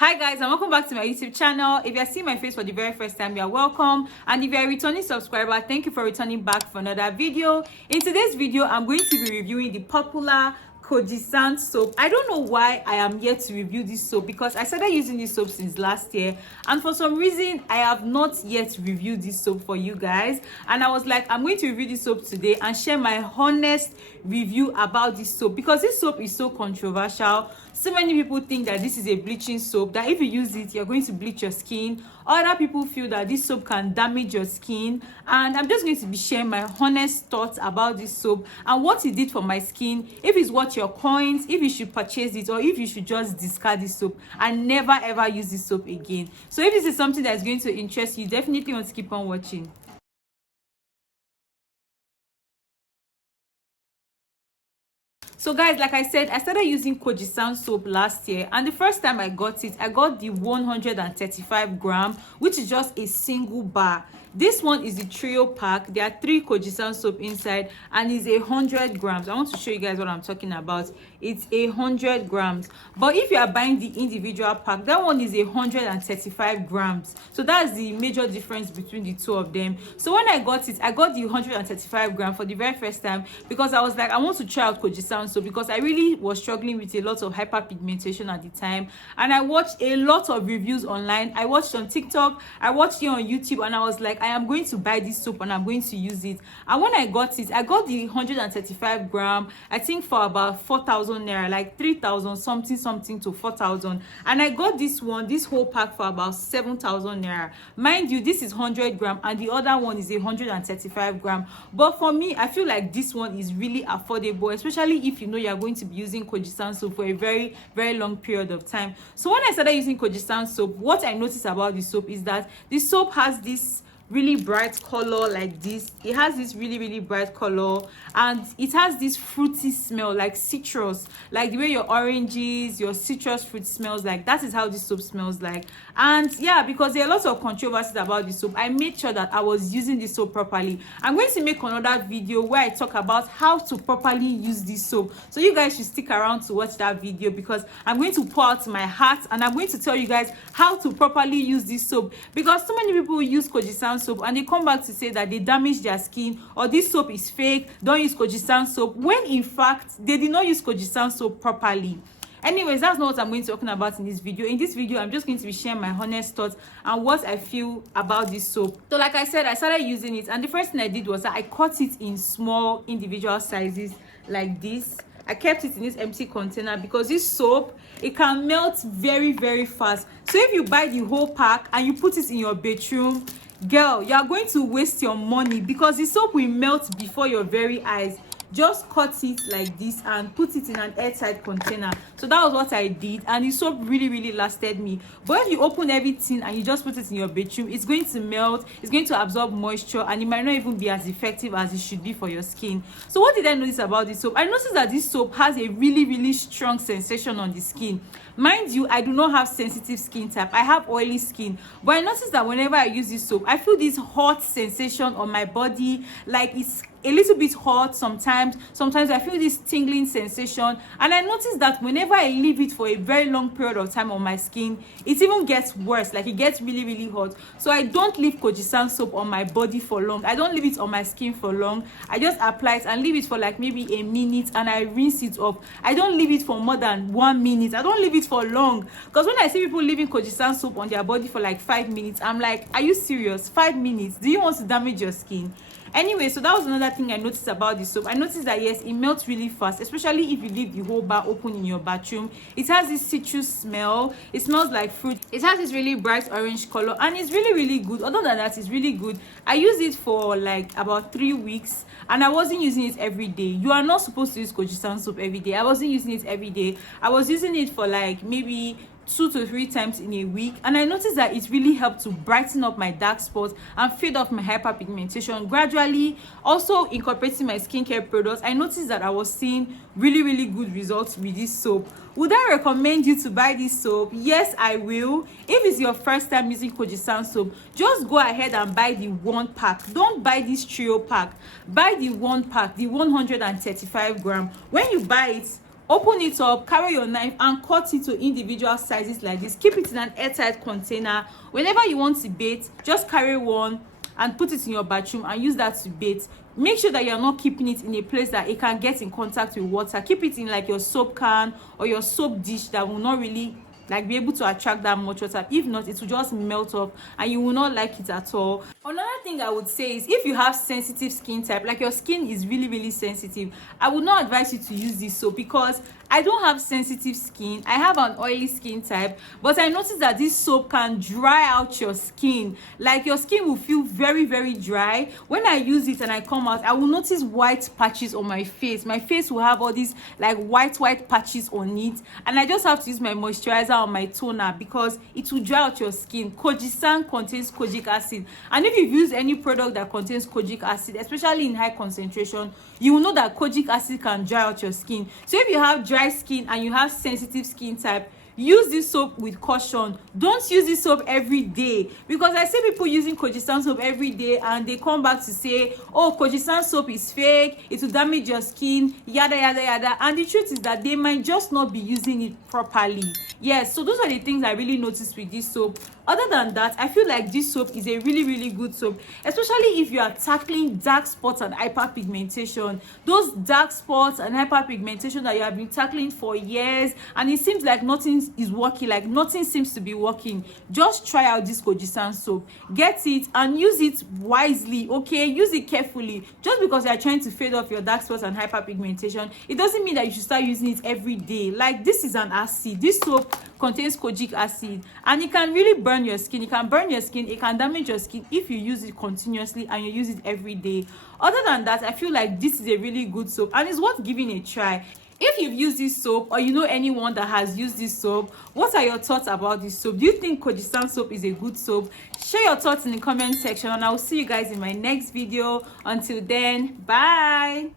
Hi guys, and welcome back to my YouTube channel. If you are seeing my face for the very first time, you are welcome, and if you are a returning subscriber, thank you for returning back for another video. In today's video, I'm going to be reviewing the popular Kojie San soap. I don't know why I am here to review this soap, because I started using this soap since last year, and for some reason I have not yet reviewed this soap for you guys, and I was like, I'm going to review this soap today and share my honest review about this soap, because this soap is so controversial. So many people think that this is a bleaching soap, that if you use it you're going to bleach your skin. Other people feel that this soap can damage your skin, and I'm just going to be sharing my honest thoughts about this soap and what it did for my skin, if it's worth your coins, if you should purchase it, or if you should just discard this soap and never ever use this soap again. So if this is something that's going to interest you, definitely want to keep on watching. So guys, like I said, I started using Kojie San soap last year, and the first time I got it, I got the 135 gram, which is just a single bar. This one is the trio pack. There are 3 Kojie San soap inside, and it's 100 grams. I want to show you guys what I'm talking about. It's 100 grams. But if you are buying the individual pack, that one is 135 grams. So that's the major difference between the two of them. So when I got it, I got the 135 gram for the very first time, because I was like, I want to try out Kojie San soap, because I really was struggling with a lot of hyperpigmentation at the time, and I watched a lot of reviews online. I watched on TikTok, I watched it on YouTube, and I was like, I am going to buy this soap and I'm going to use it. And when I got it, I got the 135 gram, I think for about 4,000 naira, like 3,000 something to 4,000, and I got this whole pack for about 7,000 naira. Mind you, this is 100 gram and the other one is 135 gram, but for me, I feel like this one is really affordable, especially if you know you're going to be using Kojie San soap for a very long period of time. So when I started using Kojie San soap, what I noticed about the soap is that the soap has this really bright color like this. It has this really bright color, and it has this fruity smell, like citrus, like the way your oranges, your citrus fruit smells like. That is how this soap smells like. And yeah, because there are lots of controversies about this soap, I made sure that I was using this soap properly. I'm going to make another video where I talk about how to properly use this soap, so you guys should stick around to watch that video, because I'm going to pour out my heart and I'm going to tell you guys how to properly use this soap. Because so many people use Kojie San soap and they come back to say that they damage their skin, or this soap is fake, don't use Kojie San soap, when in fact they did not use Kojie San soap properly. Anyways, that's not what I'm going to be talking about in this video. In this video, I'm just going to be sharing my honest thoughts and what I feel about this soap. So like I said, I started using it, and the first thing I did was that I cut it in small individual sizes like this. I kept it in this empty container because this soap, it can melt very fast. So if you buy the whole pack and you put it in your bedroom, girl, you are going to waste your money, because the soap will melt before your very eyes. Just cut it like this and put it in an airtight container. So that was what I did, and the soap really lasted me. But if you open everything and you just put it in your bedroom, it's going to melt, it's going to absorb moisture, and it might not even be as effective as it should be for your skin. So what did I notice about this soap? I noticed that this soap has a really strong sensation on the skin. Mind you, I do not have sensitive skin type, I have oily skin, but I noticed that whenever I use this soap, I feel this hot sensation on my body, like it's a little bit hot sometimes I feel this tingling sensation. And I noticed that whenever I leave it for a very long period of time on my skin, it even gets worse, like it gets really hot. So I don't leave Kojie San soap on my body for long, I don't leave it on my skin for long. I just apply it and leave it for like maybe a minute, and I rinse it off. I don't leave it for more than 1 minute, I don't leave it for long, because when I see people leaving Kojie San soap on their body for like 5 minutes, I'm like, are you serious? 5 minutes? Do you want to damage your skin? Anyway, so that was another thing I noticed about this soap. I noticed that yes, it melts really fast, especially if you leave the whole bar open in your bathroom. It has this citrus smell, it smells like fruit, it has this really bright orange color, and it's really good. Other than that, it's really good. I used it for like about 3 weeks, and I wasn't using it every day. You are not supposed to use Kojie San soap every day. I wasn't using it every day. I was using it for like maybe 2 to 3 times in a week, and I noticed that it really helped to brighten up my dark spots and fade off my hyperpigmentation gradually. Also incorporating my skincare products, I noticed that I was seeing really good results with this soap. Would I recommend you to buy this soap? Yes, I will. If it's your first time using Kojie San soap, just go ahead and buy the 1 pack. Don't buy this trio pack, buy the 1 pack, the 135 gram. When you buy it, open it up, carry your knife and cut it to individual sizes like this. Keep it in an airtight container. Whenever you want to bathe, just carry one and put it in your bathroom and use that to bathe. Make sure that you're not keeping it in a place that it can get in contact with water. Keep it in like your soap can or your soap dish that will not really like be able to attract that much water. If not, it will just melt off and you will not like it at all. Another thing I would say is, if you have sensitive skin type, like your skin is really sensitive, I would not advise you to use this soap, because I don't have sensitive skin. I have an oily skin type, but I noticed that this soap can dry out your skin. Like your skin will feel very dry. When I use it and I come out, I will notice white patches on my face. My face will have all these like white patches on it, and I just have to use my moisturizer on my toner because it will dry out your skin. Kojie San contains kojic acid, and if you've used any product that contains kojic acid, especially in high concentration, you will know that kojic acid can dry out your skin. So if you have dry skin and you have sensitive skin type, use this soap with caution. Don't use this soap every day, because I see people using Kojie San soap every day and they come back to say, oh, Kojie San soap is fake, it will damage your skin, yada and the truth is that they might just not be using it properly. Yes, so those are the things I really noticed with this soap. Other than that, I feel like this soap is a really good soap, especially if you are tackling dark spots and hyperpigmentation. Those dark spots and hyperpigmentation that you have been tackling for years and it seems like nothing is working, like nothing seems to be working, just try out this Kojie San soap. Get it and use it wisely, okay? Use it carefully. Just because you are trying to fade off your dark spots and hyperpigmentation, it doesn't mean that you should start using it every day. Like, this is an acid. This soap contains kojic acid and it can really burn your skin. It can burn your skin, it can damage your skin if you use it continuously and you use it every day. Other than that, I feel like this is a really good soap and it's worth giving a try. If you've used this soap or you know anyone that has used this soap, what are your thoughts about this soap? Do you think Kojie San soap is a good soap? Share your thoughts in the comment section and I will see you guys in my next video. Until then, bye.